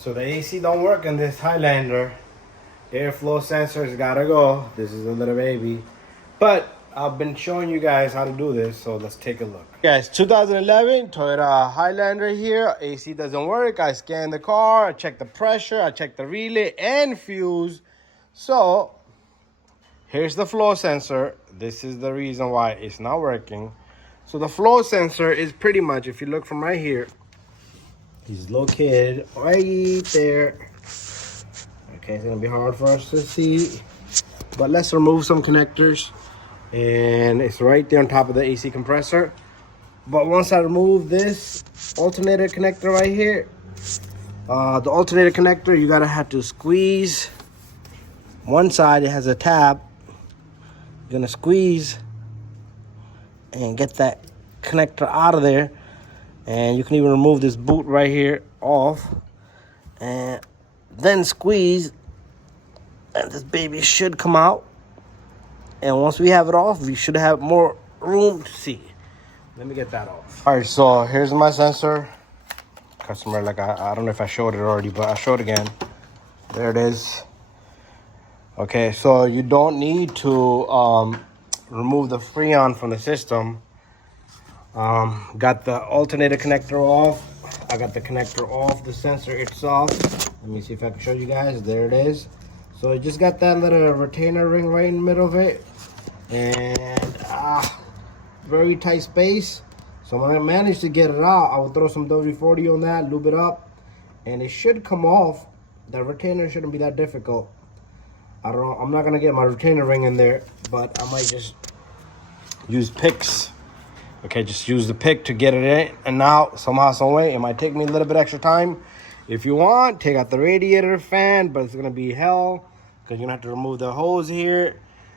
So the AC don't work on this Highlander. Airflow sensor's gotta go. This is a little baby. But I've been showing you guys how to do this, so let's take a look. Guys, 2011 Toyota Highlander here. AC doesn't work. I scanned the car, I checked the pressure, I checked the relay and fuse. So here's the flow sensor. This is the reason why it's not working. So the flow sensor is pretty much, if you look from right here, he's located right there. Okay, it's gonna be hard for us to see, but let's remove some connectors. And it's right there on top of the AC compressor. But once I remove this alternator connector right here, the alternator connector, you gotta have to squeeze one side. It has a tab. You're gonna squeeze and get that connector out of there. And you can even remove this boot right here off, and then squeeze, and this baby should come out. And once we have it off, we should have more room to see. Let me get that off. All right, so here's my sensor. Customer, like I don't know if I showed it already, but I'll show it again. There it is. Okay, so you don't need to remove the Freon from the system. Got the alternator connector off. I got the connector off the sensor itself. Let me see if I can show you guys. There it is. So it just got that little retainer ring right in the middle of it, and very tight space. So when I manage to get it out, I will throw some WD-40 on that, lube it up, and it should come off. The retainer shouldn't be that difficult. I don't know, I'm not gonna get my retainer ring in there, but I might just use picks. Okay, just use the pick to get it in and out somehow, some way. It might take me a little bit extra time. If you want, take out the radiator fan, but it's gonna be hell because you're gonna have to remove the hose here.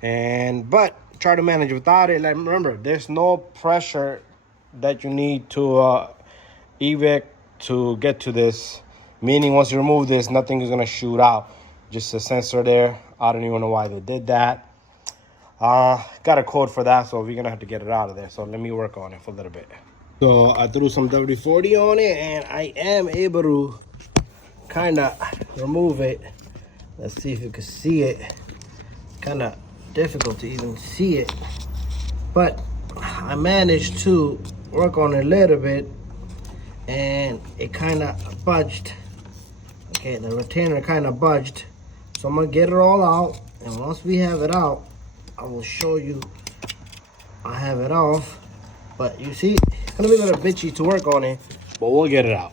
But try to manage without it. Like, remember, there's no pressure that you need to evac to get to this. Meaning, once you remove this, nothing is gonna shoot out. Just a sensor there. I don't even know why they did that. Got a code for that, so we're gonna have to get it out of there. So let me work on it for a little bit. So I threw some WD-40 on it, and I am able to kind of remove it. Let's see if you can see it. Kind of difficult to even see it, but I managed to work on it a little bit, and it kind of budged. Okay, the retainer kind of budged. So I'm gonna get it all out, and once we have it out, I will show you I have it off. But you see, it's gonna be a little bitchy to work on it, but we'll get it out.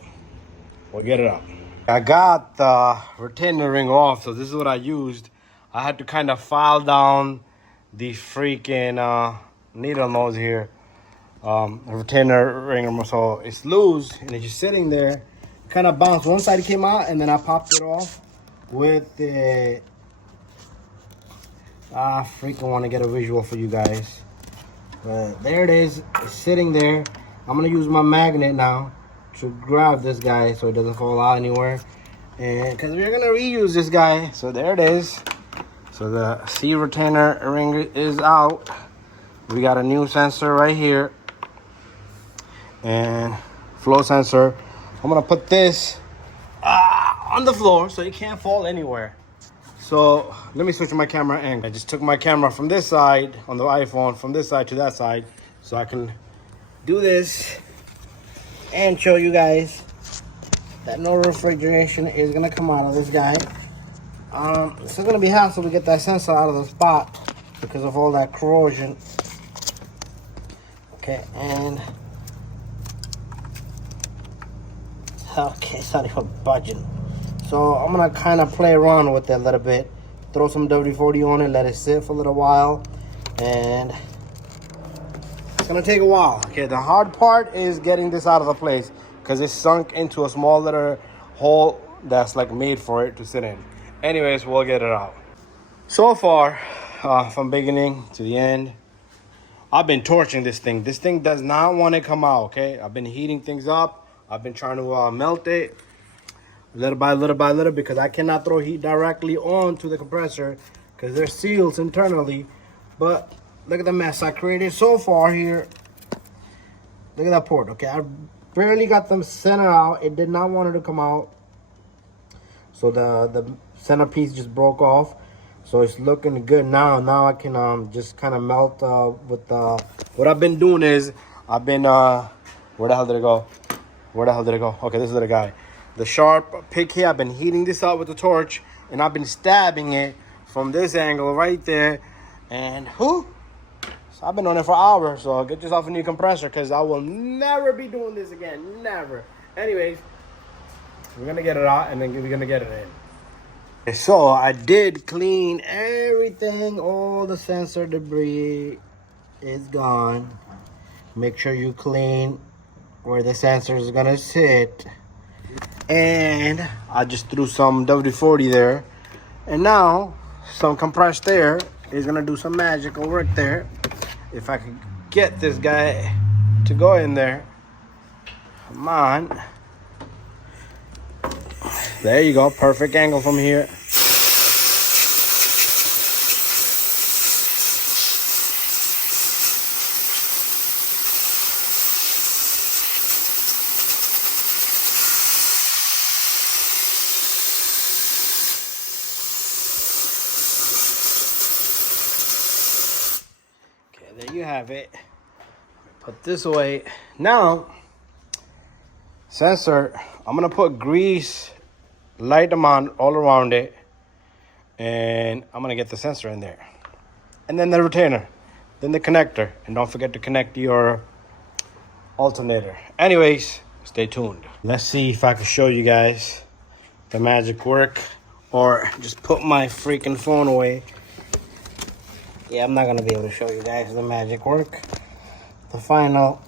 We'll get it out. I got the retainer ring off, so this is what I used. I had to kind of file down the freaking needle nose here, retainer ring, so it's loose and it's just sitting there. Kind of bounced. One side came out, and then I popped it off with the. I freaking want to get a visual for you guys. But there it is. It's sitting there. I'm gonna use my magnet now to grab this guy so it doesn't fall out anywhere, and because we're gonna reuse this guy. So there it is. So the C retainer ring is out. We got a new sensor right here, and flow sensor. I'm gonna put this on the floor so it can't fall anywhere. So let me switch my camera angle. I just took my camera from this side on the iPhone, from this side to that side, so I can do this and show you guys that no refrigeration is gonna come out of this guy. It's gonna be hassle to get that sensor out of the spot because of all that corrosion. Okay, and okay, it's not even budging. So I'm gonna kind of play around with it a little bit, throw some WD-40 on it, let it sit for a little while, and it's gonna take a while. Okay, the hard part is getting this out of the place because it's sunk into a small little hole that's like made for it to sit in. Anyways, we'll get it out. So far, from beginning to the end, I've been torching this thing. This thing does not want to come out, okay? I've been heating things up. I've been trying to melt it little by little by little because I cannot throw heat directly onto the compressor because they're sealed internally. But look at the mess I created so far here. Look at that port, okay? I barely got them centered out. It did not want it to come out. So the centerpiece just broke off. So it's looking good now. Now I can just kind of melt with the. What I've been doing is I've been where the hell did it go? Where the hell did it go? Okay, this is the guy. The sharp pick here. I've been heating this up with the torch, and I've been stabbing it from this angle right there, and whoo. So I've been on it for hours. So get yourself a new compressor, because I will never be doing this again. Never. Anyways, we're gonna get it out, and then we're gonna get it in. So I did clean everything. All the sensor debris is gone. Make sure you clean where the sensor is gonna sit. And I just threw some WD-40 there. And now some compressed air is gonna do some magical work there. If I could get this guy to go in there. Come on. There you go, perfect angle from here. Okay, there you have it. Put this away. Now, sensor, I'm gonna put grease, light amount all around it, and I'm gonna get the sensor in there, and then the retainer, then the connector, and don't forget to connect your alternator. Anyways, stay tuned. Let's see if I can show you guys the magic work, or just put my freaking phone away. Yeah, I'm not gonna be able to show you guys the magic work. The final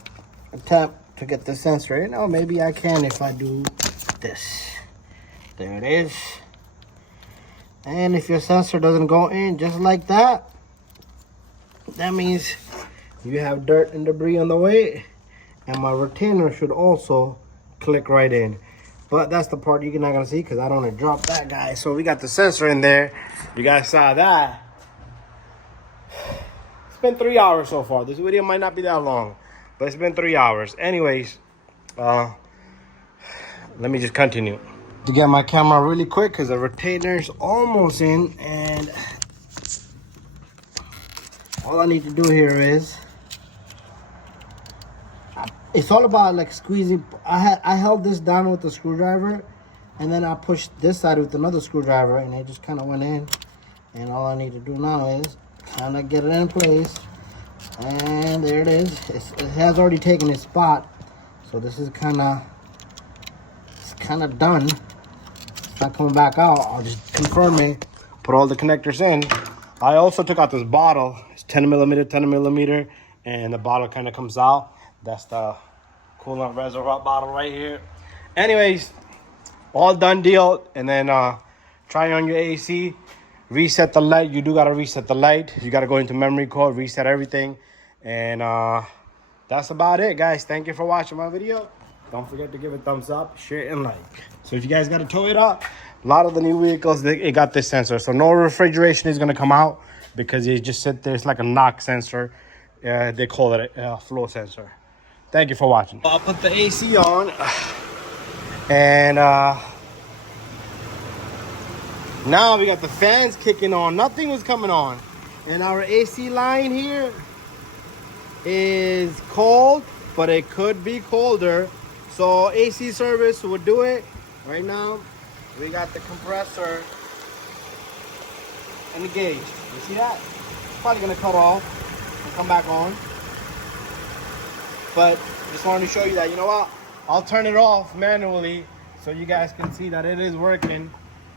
attempt to get the sensor in. Oh, maybe I can if I do this. There it is. And if your sensor doesn't go in just like that, that means you have dirt and debris on the way, and my retainer should also click right in. But that's the part you're not gonna see, because I don't want to drop that guy. So we got the sensor in there. You guys saw that. It's been 3 hours so far. This video might not be that long, but it's been 3 hours. Anyways, let me just continue. To get my camera really quick, because the retainer's almost in, and all I need to do here is, it's all about like squeezing. I held this down with the screwdriver, and then I pushed this side with another screwdriver, and it just kind of went in. And all I need to do now is kind of get it in place, and there it is. It has already taken its spot, so this is kind of done. It's not coming back out. I'll just confirm it, put all the connectors in. I also took out this bottle. It's 10 millimeter, and the bottle kind of comes out. That's the coolant reservoir bottle right here. Anyways, all done deal. And then try on your AC, reset the light. You do gotta reset the light. You gotta go into memory code, reset everything, and that's about it, guys. Thank you for watching my video. Don't forget to give it a thumbs up, share, and like. So if you guys got to tow it up, a lot of the new vehicles, it got this sensor. So no refrigeration is going to come out, because it just sit there. It's like a knock sensor. They call it a flow sensor. Thank you for watching. I'll put the AC on. And now we got the fans kicking on. Nothing was coming on. And our AC line here is cold, but it could be colder. So AC service would do it. Right now, we got the compressor engaged. You see that? It's probably gonna cut off and come back on. But just wanted to show you that. You know what? I'll turn it off manually so you guys can see that it is working.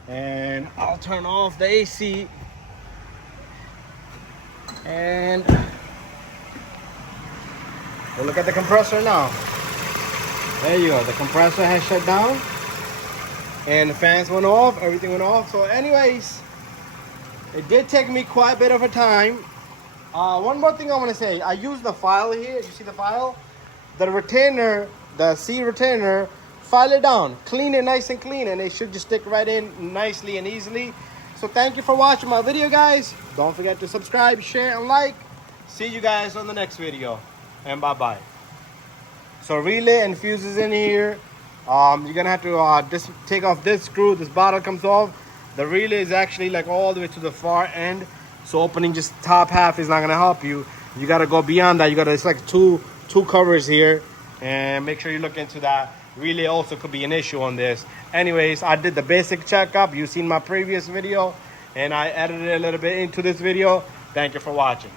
And I'll turn off the AC. And we'll look at the compressor now. There you go. The compressor has shut down. And the fans went off. Everything went off. So anyways, it did take me quite a bit of a time. One more thing I want to say. I used the file here. You see the file? The retainer, the C retainer, file it down. Clean it nice and clean, and it should just stick right in nicely and easily. So thank you for watching my video, guys. Don't forget to subscribe, share, and like. See you guys on the next video. And bye-bye. So relay and fuses in here. You're gonna have to just take off this screw. This bottle comes off. The relay is actually like all the way to the far end, so opening just top half is not gonna help you. You gotta go beyond that. You gotta, it's like two covers here, and make sure you look into that. Relay also could be an issue on this. Anyways, I did the basic checkup. You've seen my previous video, and I edited a little bit into this video. Thank you for watching.